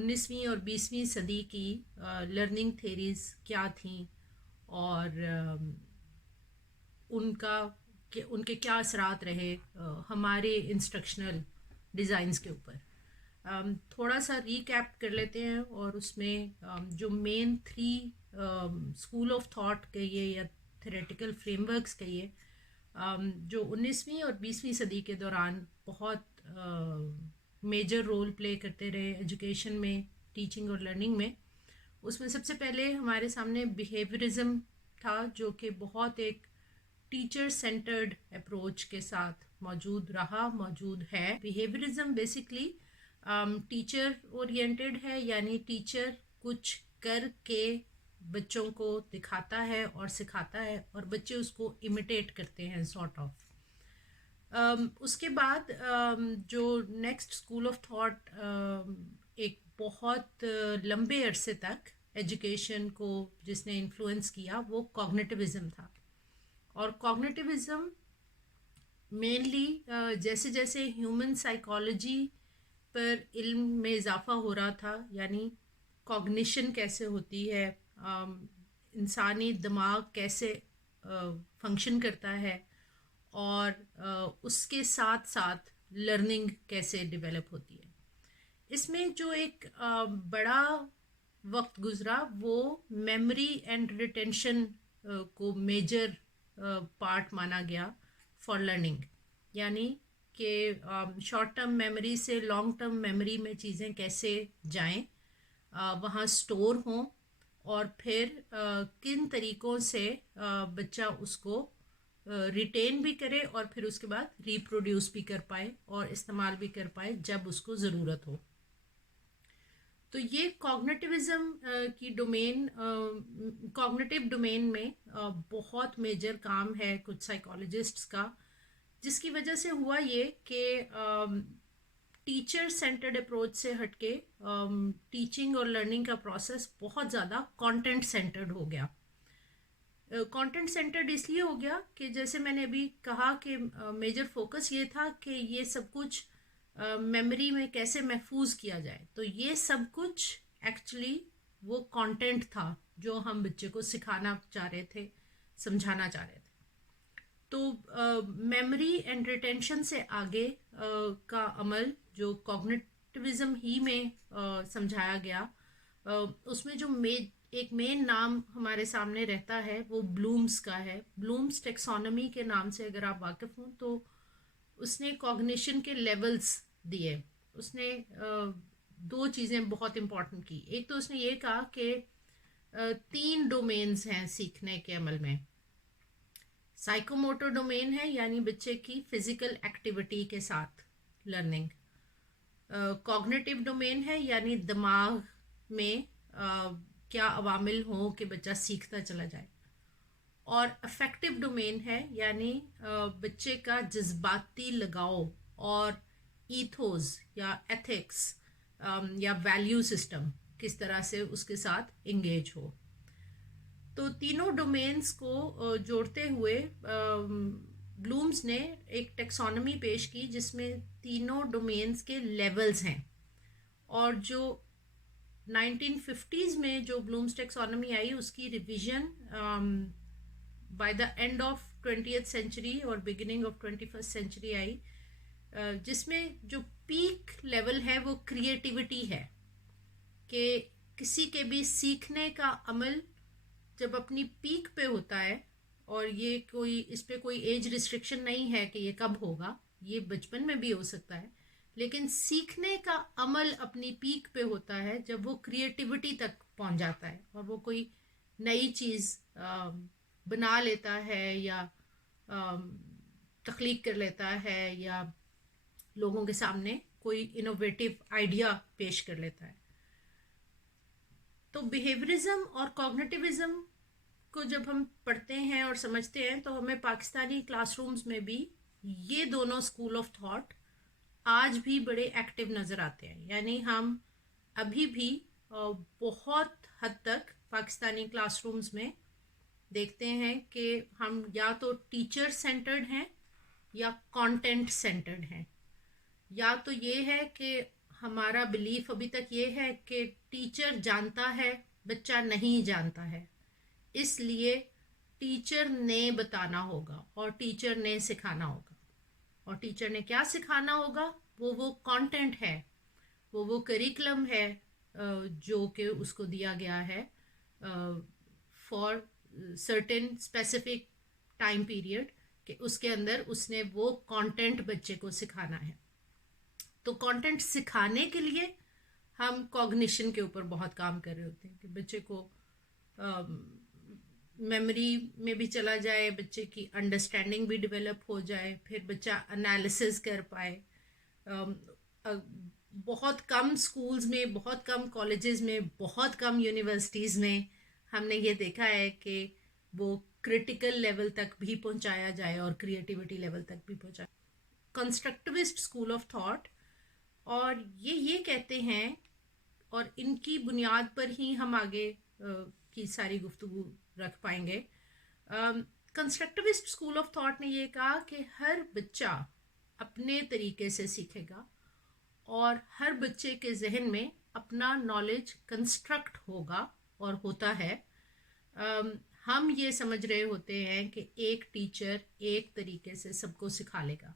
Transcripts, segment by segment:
19ویں اور 20ویں صدی کی لرننگ تھیریز کیا تھیں اور ان کے کیا اثرات رہے ہمارے انسٹرکشنل ڈیزائنز کے اوپر. تھوڑا سا ریکیپ کر لیتے ہیں اور اس میں جو مین 3 اسکول آف تھاٹ کہیے یا تھیریٹیکل فریم ورکس کہیے جو 19ویں اور 20ویں صدی کے دوران بہت میجر رول پلے کرتے رہے ایجوکیشن میں، ٹیچنگ اور لرننگ میں. اس میں سب سے پہلے ہمارے سامنے بیہیورزم تھا، جو کہ بہت ایک ٹیچر سینٹرڈ اپروچ کے ساتھ موجود ہے. بیہیورزم بیسکلی ٹیچر اورینٹیڈ ہے، یعنی ٹیچر کچھ کر کے بچوں کو دکھاتا ہے اور سکھاتا ہے اور بچے اس کو امیٹیٹ کرتے ہیں سارٹ آف. اس کے بعد جو نیکسٹ اسکول آف تھاٹ ایک بہت لمبے عرصے تک ایجوکیشن کو جس نے انفلوئنس کیا وہ کوگنیٹیوزم تھا. اور کوگنیٹیوزم مینلی جیسے جیسے ہیومن سائیکالوجی پر علم میں اضافہ ہو رہا تھا، یعنی کوگنیشن کیسے ہوتی ہے، انسانی دماغ کیسے فنکشن کرتا ہے، اور اس کے ساتھ ساتھ لرننگ کیسے ڈیولپ ہوتی ہے. اس میں جو ایک بڑا وقت گزرا وہ میموری اینڈ ریٹینشن کو میجر پارٹ مانا گیا فار لرننگ، یعنی کہ شارٹ ٹرم میموری سے لانگ ٹرم میموری میں چیزیں کیسے جائیں، وہاں سٹور ہوں، اور پھر کن طریقوں سے بچہ اس کو ریٹین بھی کرے اور پھر اس کے بعد ریپروڈیوس بھی کر پائے اور استعمال بھی کر پائے جب اس کو ضرورت ہو. تو یہ کوگنیٹیوزم کی ڈومین، کوگنیٹیو ڈومین میں بہت میجر کام ہے کچھ سائیکالوجسٹس کا، جس کی وجہ سے ہوا یہ کہ ٹیچر سینٹرڈ اپروچ سے ہٹ کے ٹیچنگ اور لرننگ کا پروسیس بہت زیادہ کانٹینٹ سینٹرڈ ہو گیا. کانٹینٹ سینٹرڈ اس لیے ہو گیا کہ جیسے میں نے ابھی کہا کہ میجر فوکس یہ تھا کہ یہ سب کچھ میموری میں کیسے محفوظ کیا جائے. تو یہ سب کچھ ایکچولی وہ کانٹینٹ تھا جو ہم بچے کو سکھانا چاہ رہے تھے، سمجھانا چاہ رہے تھے. تو میموری اینڈ ریٹینشن سے آگے کا عمل جو کوگنیٹیوزم ہی میں سمجھایا گیا، اس میں جو ایک مین نام ہمارے سامنے رہتا ہے وہ بلومز کا ہے. بلومز ٹیکسانومی کے نام سے اگر آپ واقف ہوں تو اس نے کوگنیشن کے لیولز دیے. اس نے 2 چیزیں بہت امپورٹنٹ کی. ایک تو اس نے یہ کہا کہ 3 ڈومینز ہیں سیکھنے کے عمل میں. سائیکوموٹر ڈومین ہے، یعنی بچے کی فزیکل ایکٹیویٹی کے ساتھ لرننگ. کوگنیٹیو ڈومین ہے، یعنی دماغ میں کیا عوامل ہوں کہ بچہ سیکھتا چلا جائے. اور افیکٹو ڈومین ہے، یعنی بچے کا جذباتی لگاؤ اور ایتھوز یا ایتھکس یا ویلیو سسٹم کس طرح سے اس کے ساتھ انگیج ہو. تو تینوں ڈومینز کو جوڑتے ہوئے بلومز نے ایک ٹیکسانومی پیش کی جس میں تینوں ڈومینز کے لیولز ہیں. اور جو 1950s میں جو بلومز ٹیکسانومی آئی اس کی revision by the end of 20th century اور بگننگ آف 21st سینچری آئی، جس میں جو پیک لیول ہے وہ کریٹیوٹی ہے، کہ کسی کے بھی سیکھنے کا عمل جب اپنی پیک پہ ہوتا ہے، اور یہ اس پہ کوئی ایج ریسٹرکشن نہیں ہے کہ یہ کب ہوگا، یہ بچپن میں بھی ہو سکتا ہے، لیکن سیکھنے کا عمل اپنی پیک پہ ہوتا ہے جب وہ کریٹیوٹی تک پہنچ جاتا ہے اور وہ کوئی نئی چیز بنا لیتا ہے یا تخلیق کر لیتا ہے یا لوگوں کے سامنے کوئی انوویٹیو آئیڈیا پیش کر لیتا ہے. تو بیہیورزم اور کوگنیٹیوزم کو جب ہم پڑھتے ہیں اور سمجھتے ہیں تو ہمیں پاکستانی کلاس رومز میں بھی یہ دونوں اسکول آف تھاٹ آج بھی بڑے ایکٹیو نظر آتے ہیں. یعنی ہم ابھی بھی بہت حد تک پاکستانی کلاس رومز میں دیکھتے ہیں کہ ہم یا تو ٹیچر سینٹرڈ ہیں یا کانٹینٹ سینٹرڈ ہیں. یا تو یہ ہے کہ ہمارا بلیف ابھی تک یہ ہے کہ ٹیچر جانتا ہے، بچہ نہیں جانتا ہے، اس لیے ٹیچر نے بتانا ہوگا اور ٹیچر نے سکھانا ہوگا. اور ٹیچر نے کیا سکھانا ہوگا؟ وہ کانٹینٹ ہے، وہ کریکلم ہے جو کہ اس کو دیا گیا ہے for certain specific time period, کہ اس کے اندر اس نے وہ کانٹینٹ بچے کو سکھانا ہے. تو کانٹینٹ سکھانے کے لیے ہم کوگنیشن کے اوپر بہت کام کر رہے ہوتے ہیں کہ بچے کو میموری میں بھی چلا جائے، بچے کی انڈرسٹینڈنگ بھی ڈیولپ ہو جائے، پھر بچہ انالیسز کر پائے. بہت کم سکولز میں، بہت کم کالجز میں، بہت کم یونیورسٹیز میں ہم نے یہ دیکھا ہے کہ وہ کرٹیکل لیول تک بھی پہنچایا جائے اور کریٹیوٹی لیول تک بھی پہنچایا. کنسٹرکٹیوسٹ اسکول آف تھاٹ، اور یہ کہتے ہیں، اور ان کی بنیاد پر ہی ہم آگے کی ساری گفتگو رکھ پائیں گے. کنسٹرکٹیوسٹ اسکول آف تھاٹ نے یہ کہا کہ ہر بچہ اپنے طریقے سے سیکھے گا اور ہر بچے کے ذہن میں اپنا نالج کنسٹرکٹ ہوگا اور ہوتا ہے. ہم یہ سمجھ رہے ہوتے ہیں کہ ایک ٹیچر ایک طریقے سے سب کو سکھا لے گا،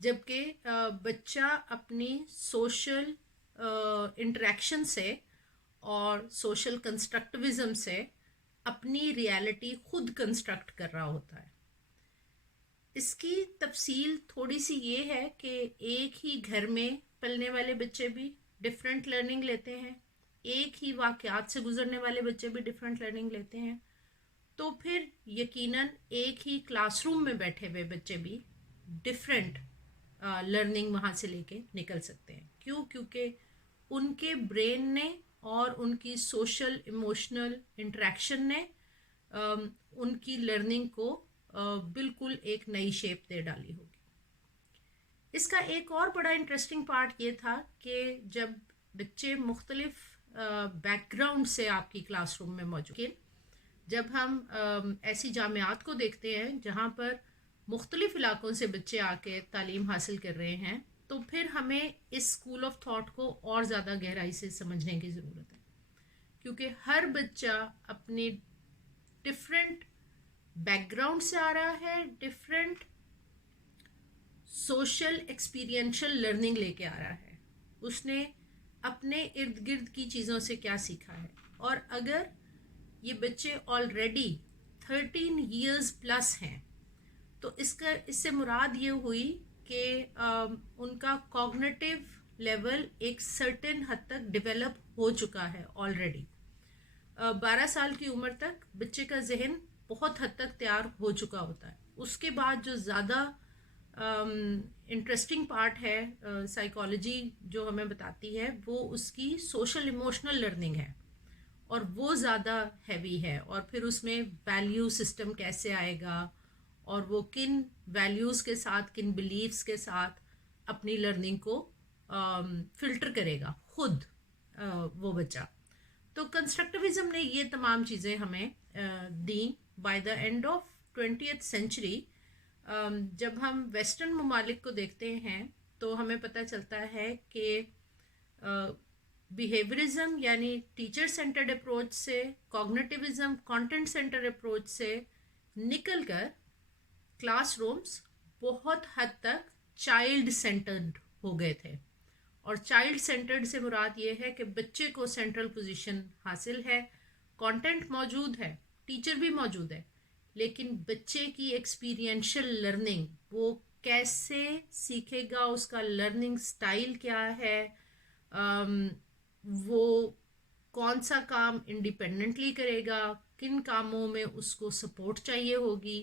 جبکہ بچہ اپنی سوشل انٹریکشن سے اور سوشل کنسٹرکٹیوزم سے اپنی ریالٹی خود کنسٹرکٹ کر رہا ہوتا ہے. اس کی تفصیل تھوڑی سی یہ ہے کہ ایک ہی گھر میں پلنے والے بچے بھی ڈفرینٹ لرننگ لیتے ہیں، ایک ہی واقعات سے گزرنے والے بچے بھی ڈفرینٹ لرننگ لیتے ہیں. تو پھر یقیناً ایک ہی کلاس روم میں بیٹھے ہوئے بچے بھی ڈفرینٹ لرننگ وہاں سے لے کے نکل سکتے ہیں. کیونکہ ان کے برین نے اور ان کی سوشل ایموشنل انٹریکشن نے ان کی لرننگ کو بالکل ایک نئی شیپ دے ڈالی ہوگی. اس کا ایک اور بڑا انٹرسٹنگ پارٹ یہ تھا کہ جب بچے مختلف بیک گراؤنڈ سے آپ کی کلاس روم میں موجود ہیں، جب ہم ایسی جامعات کو دیکھتے ہیں جہاں پر مختلف علاقوں سے بچے آ کے تعلیم حاصل کر رہے ہیں، تو پھر ہمیں اس اسکول آف تھاٹ کو اور زیادہ گہرائی سے سمجھنے کی ضرورت ہے. کیونکہ ہر بچہ اپنی ڈفرینٹ بیک گراؤنڈ سے آ رہا ہے، ڈفرینٹ سوشل ایکسپیرینشل لرننگ لے کے آ رہا ہے. اس نے اپنے ارد گرد کی چیزوں سے کیا سیکھا ہے. اور اگر یہ بچے آلریڈی 13 ایئرز پلس ہیں تو اس سے مراد یہ ہوئی کہ ان کا کوگنیٹیو لیول ایک سرٹن حد تک ڈیولپ ہو چکا ہے آلریڈی. 12 سال کی عمر تک بچے کا ذہن بہت حد تک تیار ہو چکا ہوتا ہے. اس کے بعد جو زیادہ انٹرسٹنگ پارٹ ہے سائیکالوجی جو ہمیں بتاتی ہے، وہ اس کی سوشل ایموشنل لرننگ ہے، اور وہ زیادہ ہیوی ہے. اور پھر اس میں ویلیو سسٹم کیسے آئے گا، اور وہ کن ویلیوز کے ساتھ، کن بلیفز کے ساتھ اپنی لرننگ کو فلٹر کرے گا خود وہ بچہ. تو کنسٹرکٹیوزم نے یہ تمام چیزیں ہمیں دیں. By the end of 20th century جب ہم ویسٹرن ممالک کو دیکھتے ہیں تو ہمیں پتہ چلتا ہے کہ بیہیورزم یعنی ٹیچر سینٹرڈ اپروچ سے، کوگنیٹیوزم کانٹینٹ سینٹرڈ اپروچ سے نکل کر کلاس رومز بہت حد تک چائلڈ سینٹرڈ ہو گئے تھے. اور چائلڈ سینٹرڈ سے مراد یہ ہے کہ بچے کو سینٹرل پوزیشن حاصل ہے، کانٹینٹ موجود ہے، ٹیچر بھی موجود ہے، لیکن بچے کی ایکسپیرینشل لرننگ، وہ کیسے سیکھے گا، اس کا لرننگ سٹائل کیا ہے، وہ کون سا کام انڈیپینڈنٹلی کرے گا، کن کاموں میں اس کو سپورٹ چاہیے ہوگی،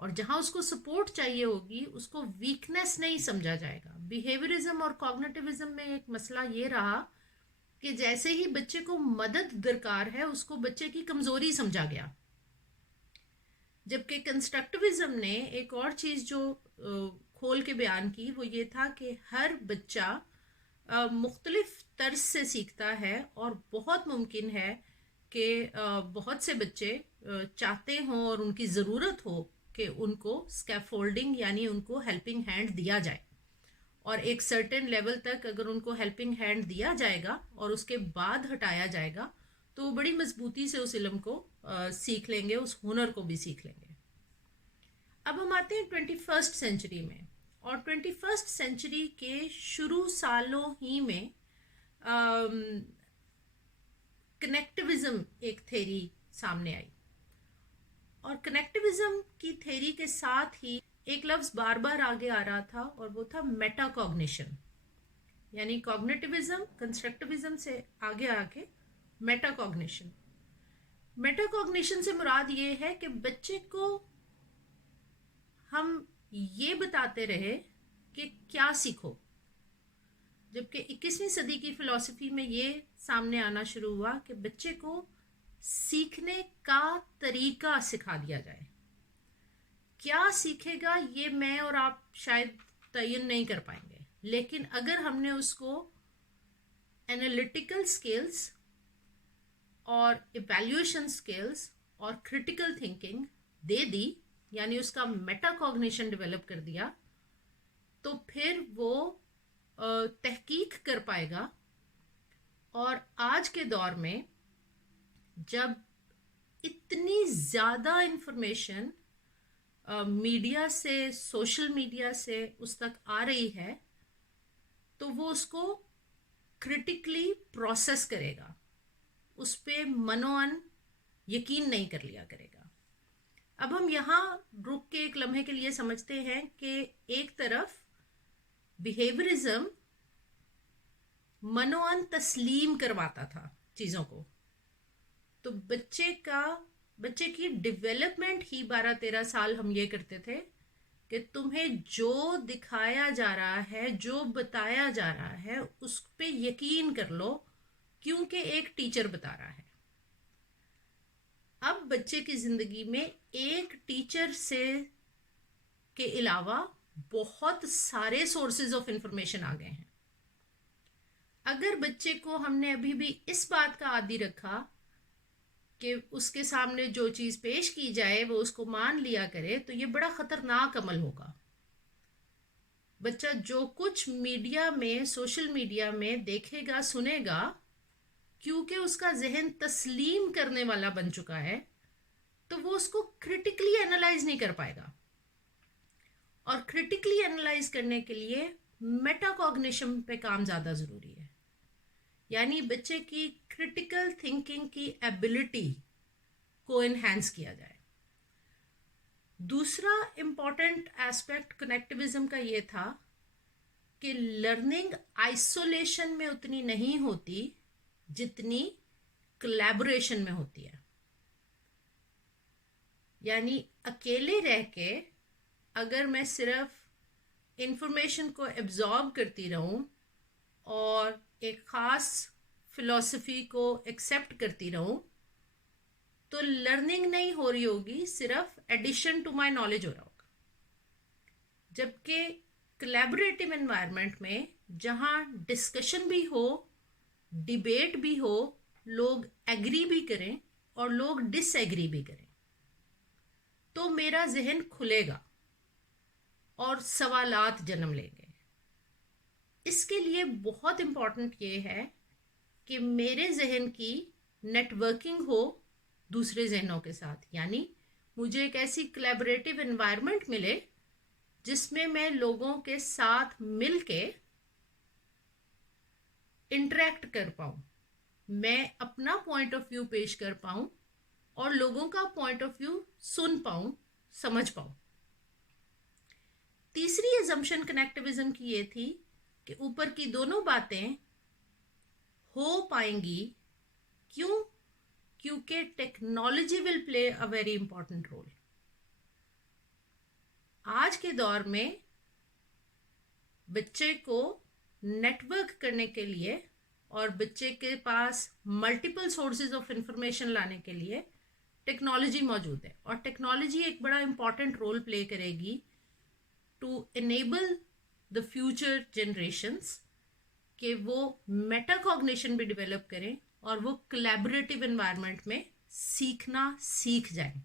اور جہاں اس کو سپورٹ چاہیے ہوگی اس کو ویکنیس نہیں سمجھا جائے گا. بیہیورزم اور کوگنیٹیوزم میں ایک مسئلہ یہ رہا کہ جیسے ہی بچے کو مدد درکار ہے اس کو بچے کی کمزوری سمجھا گیا. جبکہ کنسٹرکٹیوزم نے ایک اور چیز جو کھول کے بیان کی وہ یہ تھا کہ ہر بچہ مختلف طرز سے سیکھتا ہے، اور بہت ممکن ہے کہ بہت سے بچے چاہتے ہوں اور ان کی ضرورت ہو کہ ان کو اسکیفولڈنگ یعنی ان کو ہیلپنگ ہینڈ دیا جائے. اور ایک سرٹن لیول تک اگر ان کو ہیلپنگ ہینڈ دیا جائے گا اور اس کے بعد ہٹایا جائے گا تو وہ بڑی مضبوطی سے اس علم کو سیکھ لیں گے، اس ہنر کو بھی سیکھ لیں گے۔ اب ہم آتے ہیں 21st سینچری میں، اور 21st سینچری کے شروع سالوں ہی میں کنیکٹیوزم ایک تھیری سامنے آئی، اور کنیکٹیوزم کی تھیری کے ساتھ ہی ایک لفظ بار بار آگے آ رہا تھا، اور وہ تھا میٹا کوگنیشن، یعنی کوگنیٹیوزم کنسٹرکٹیوزم سے آگے آ کے میٹا کوگنیشن۔ میٹا کوگنیشن سے مراد یہ ہے کہ بچے کو ہم یہ بتاتے رہے کہ کیا سیکھو، جبکہ 21ویں صدی کی فلسفی میں یہ سامنے آنا شروع ہوا کہ بچے کو سیکھنے کا طریقہ سکھا دیا جائے۔ کیا سیکھے گا یہ میں اور آپ شاید تعین نہیں کر پائیں گے، لیکن اگر ہم نے اس کو انالیٹیکل سکلز اور ایویلیویشن سکلز اور کریٹیکل تھنکنگ دے دی، یعنی اس کا میٹا کوگنیشن ڈیولپ کر دیا، تو پھر وہ تحقیق کر پائے گا۔ اور آج کے دور میں جب اتنی زیادہ انفارمیشن میڈیا سے، سوشل میڈیا سے اس تک آ رہی ہے، تو وہ اس کو کرٹیکلی پروسیس کرے گا، اس پہ منوان یقین نہیں کر لیا کرے گا۔ اب ہم یہاں رک کے ایک لمحے کے لیے سمجھتے ہیں کہ ایک طرف بیہیویئرزم منوان تسلیم کرواتا تھا چیزوں کو، تو بچے کی ڈیولپمنٹ ہی 12-13 سال ہم یہ کرتے تھے کہ تمہیں جو دکھایا جا رہا ہے، جو بتایا جا رہا ہے، اس پہ یقین کر لو کیونکہ ایک ٹیچر بتا رہا ہے۔ اب بچے کی زندگی میں ایک ٹیچر سے کے علاوہ بہت سارے سورسز آف انفارمیشن آ گئے ہیں۔ اگر بچے کو ہم نے ابھی بھی اس بات کا عادی رکھا کہ اس کے سامنے جو چیز پیش کی جائے وہ اس کو مان لیا کرے، تو یہ بڑا خطرناک عمل ہوگا۔ بچہ جو کچھ میڈیا میں، سوشل میڈیا میں دیکھے گا، سنے گا، کیونکہ اس کا ذہن تسلیم کرنے والا بن چکا ہے، تو وہ اس کو کرٹیکلی انالائز نہیں کر پائے گا۔ اور کرٹیکلی انالائز کرنے کے لیے میٹا کوگنیشن پہ کام زیادہ ضروری ہے، یعنی بچے کی کرٹیکل تھنکنگ کی ایبلٹی کو انہینس کیا جائے۔ دوسرا امپورٹنٹ ایسپیکٹ کنیکٹیوزم کا یہ تھا کہ لرننگ آئسولیشن میں اتنی نہیں ہوتی جتنی کولیبوریشن میں ہوتی ہے، یعنی اکیلے رہ کے اگر میں صرف انفارمیشن کو ایبزارب کرتی رہوں اور ایک خاص فلسفی کو ایکسیپٹ کرتی رہوں، تو لرننگ نہیں ہو رہی ہوگی، صرف ایڈیشن ٹو مائی نالج ہو رہا ہوگا۔ جبکہ کولیبوریٹو انوائرمنٹ میں جہاں ڈسکشن بھی ہو، ڈیبیٹ بھی ہو، لوگ ایگری بھی کریں اور لوگ ڈس ایگری بھی کریں، تو میرا ذہن کھلے گا اور سوالات جنم لیں گے۔ اس کے لیے بہت امپورٹنٹ یہ ہے کہ میرے ذہن کی نیٹ ورکنگ ہو دوسرے ذہنوں کے ساتھ، یعنی مجھے ایک ایسی کولیبوریٹو انوائرمنٹ ملے جس میں میں لوگوں کے ساتھ مل کے انٹریکٹ کر پاؤں، میں اپنا پوائنٹ آف ویو پیش کر پاؤں اور لوگوں کا پوائنٹ آف ویو سن پاؤں، سمجھ پاؤں۔ تیسری ایزمپشن کنیکٹیوزم کی یہ تھی کہ اوپر کی دونوں باتیں ہو پائیں گی، کیوں؟ کیونکہ technology will play a very important role. آج کے دور میں بچے کو نیٹ ورک کرنے کے لیے اور بچے کے پاس ملٹیپل سورسز آف انفارمیشن لانے کے لیے ٹیکنالوجی موجود ہے، اور ٹیکنالوجی ایک بڑا امپورٹنٹ رول پلے کرے گی to enable the future generations کہ وہ میٹا کوگنیشن بھی ڈیولپ کریں اور وہ کولیبوریٹو انوائرمنٹ میں سیکھنا سیکھ جائیں۔